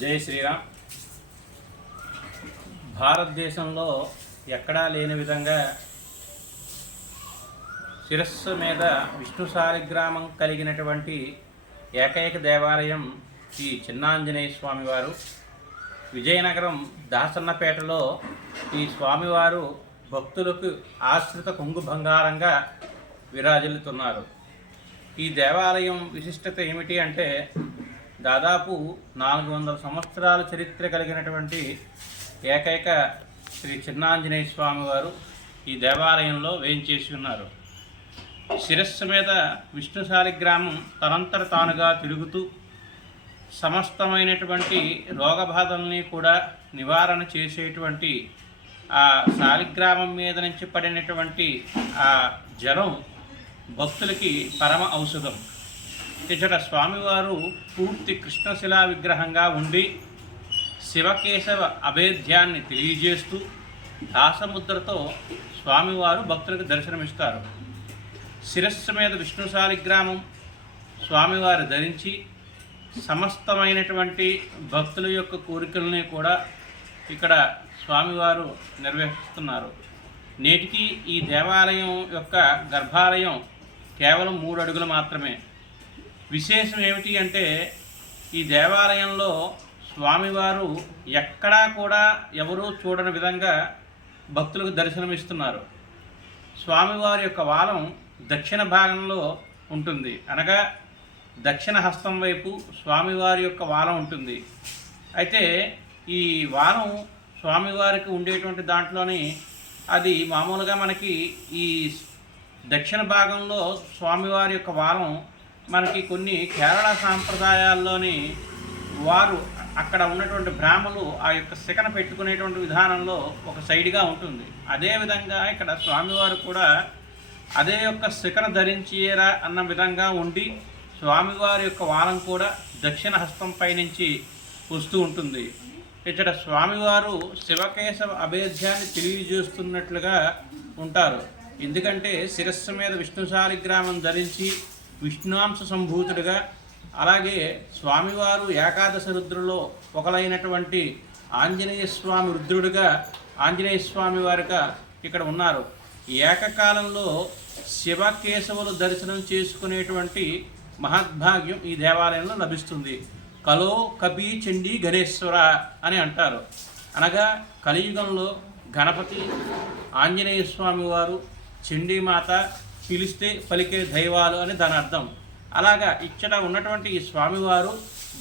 జై శ్రీరామ్. భారతదేశంలో ఎక్కడా లేని విధంగా శిరస్సు మీద విష్ణు సాలిగ్రామం కలిగినటువంటి ఏకైక దేవాలయం శ్రీ చిన్నాంజనేయ స్వామివారు. విజయనగరం దాసన్నపేటలో ఈ స్వామివారు భక్తులకు ఆశ్రిత కొంగు బంగారంగా విరాజిల్లుతున్నారు. ఈ దేవాలయం విశిష్టత ఏమిటి అంటే దాదాపు నాలుగు వందల సంవత్సరాల చరిత్ర కలిగినటువంటి ఏకైక శ్రీ చిన్నాంజనేయ స్వామి వారు ఈ దేవాలయంలో వేయించేసి ఉన్నారు. శిరస్సు మీద విష్ణు శాలిగ్రామం తనంతట తానుగా తిరుగుతూ సమస్తమైనటువంటి రోగబాధల్ని కూడా నివారణ చేసేటువంటి ఆ శాలిగ్రామం మీద నుంచి పడినటువంటి ఆ జ్వరం భక్తులకి పరమ ఔషధం. ఇచ్చట స్వామివారు పూర్తి కృష్ణశిలా విగ్రహంగా ఉండి శివకేశవ అభేద్యాన్ని తెలియజేస్తూ దాసముద్రతో స్వామివారు భక్తులకు దర్శనమిస్తారు. శిరస్సు మీద విష్ణు సాలిగ్రామం స్వామివారు ధరించి సమస్తమైనటువంటి భక్తుల యొక్క కోరికల్ని కూడా ఇక్కడ స్వామివారు నిర్వహిస్తున్నారు. నేటికి ఈ దేవాలయం యొక్క గర్భాలయం కేవలం మూడు అడుగులు మాత్రమే. విశేషం ఏమిటి అంటే ఈ దేవాలయంలో స్వామివారు ఎక్కడా కూడా ఎవరూ చూడని విధంగా భక్తులకు దర్శనమిస్తున్నారు. స్వామివారి యొక్క వాలం దక్షిణ భాగంలో ఉంటుంది. అనగా దక్షిణ హస్తం వైపు స్వామివారి యొక్క వాలం ఉంటుంది. అయితే ఈ వాలం స్వామివారికి ఉండేటువంటి దాంట్లోని అది మామూలుగా మనకి ఈ దక్షిణ భాగంలో స్వామివారి యొక్క వాలం మనకి కొన్ని కేరళ సాంప్రదాయాల్లోని వారు అక్కడ ఉన్నటువంటి బ్రాహ్మలు ఆ యొక్క శిఖన పెట్టుకునేటువంటి విధానంలో ఒక సైడ్గా ఉంటుంది. అదేవిధంగా ఇక్కడ స్వామివారు కూడా అదే యొక్క శిఖన ధరించేరా అన్న విధంగా ఉండి స్వామివారి యొక్క వారం కూడా దక్షిణ హస్తం పైనుంచి వస్తూ ఉంటుంది. ఇక్కడ స్వామివారు శివకేశవ అభేద్యాన్ని తెలియజేస్తున్నట్లుగా ఉంటారు. ఎందుకంటే శిరస్సు మీద విష్ణు శాలిగ్రామం ధరించి విష్ణువాంశ సంభూతుడిగా. అలాగే స్వామివారు ఏకాదశ రుద్రులో ఒకలైనటువంటి ఆంజనేయ స్వామి రుద్రుడిగా ఆంజనేయ స్వామి వారిగా ఇక్కడ ఉన్నారు. ఏకకాలంలో శివకేశవులు దర్శనం చేసుకునేటువంటి మహద్భాగ్యం ఈ దేవాలయంలో లభిస్తుంది. కలో కపి చండీ గణేశ్వర అని అంటారు. అనగా కలియుగంలో గణపతి ఆంజనేయ స్వామి వారు చండీమాత పిలిస్తే పలికే దైవాలు అని దాని అర్థం. అలాగా ఇక్కడ ఉన్నటువంటి ఈ స్వామివారు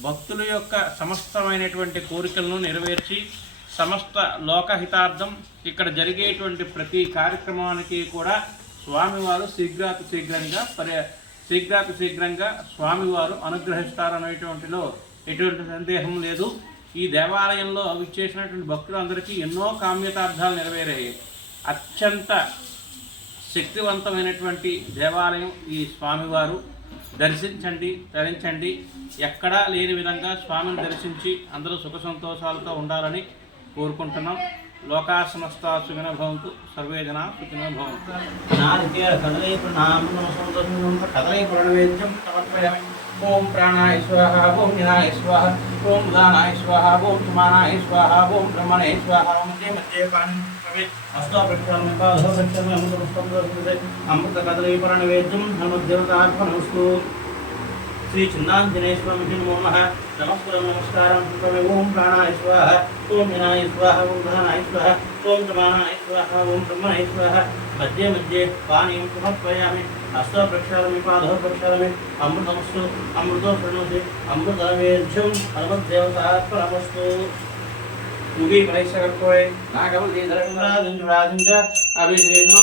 భక్తుల యొక్క సమస్తమైనటువంటి కోరికలను నెరవేర్చి సమస్త లోకహితార్థం ఇక్కడ జరిగేటువంటి ప్రతి కార్యక్రమానికి కూడా స్వామివారు శీఘ్రాతి శీఘ్రంగా పర్య శీఘ్రాతి శీఘ్రంగా స్వామివారు అనుగ్రహిస్తారనేటువంటిలో ఎటువంటి సందేహం లేదు. ఈ దేవాలయంలో విచ్చేసినటువంటి భక్తులందరికీ ఎన్నో కామ్యతార్థాలు నెరవేరాయి. అత్యంత శక్తివంతమైనటువంటి దేవాలయం ఈ స్వామివారు. దర్శించండి ధరించండి ఎక్కడా లేని విధంగా స్వామిని దర్శించి అందరూ సుఖ సంతోషాలతో ఉండాలని కోరుకుంటున్నాం. లోకా సమస్త సుఖిన భవంతు. సర్వే జన సుఖిన భవంతు. ప్రణవేద్యం ఓం ప్రాణాయ స్వాహ ఓం నినాయ స్వాహ ఓం ఉదానాయ స్వాహ ఓం సుమానాయ స్వాహ ఓం బ్రహ్మణాయ స్వాహ. మధ్య మధ్య పాణి అష్టో అమృత పుష్పం అమృత కదలై ప్రణవేద్యం హనుమద్దేవతార్పణమస్తు శ్రీ చిన్నాంజనేశ్వరమికి నమో నమః నమస్కారం నమస్కారం కృపమే ఓం ప్రాణాయ స్వాహ ఓం జ్ఞానాయ స్వాహ ఓం ధనాయ స్వాహ ఓం ప్రమాణాయ స్వాహ ఓం బ్రహ్మణాయ స్వాహ మధ్య మధ్య పానీయం సమర్పయామి హస్తో ప్రక్షాళమి పాదో ప్రక్షాళమి అమృతమస్తు అమృతో ప్రణోతి అమృతవేద్యం హనుమద్దేవతార్పణమస్తు ముగి పరీక్ష కట్టుకోయి నాగవల్లి ధరం రాజం రాజం అభిశ్రేషం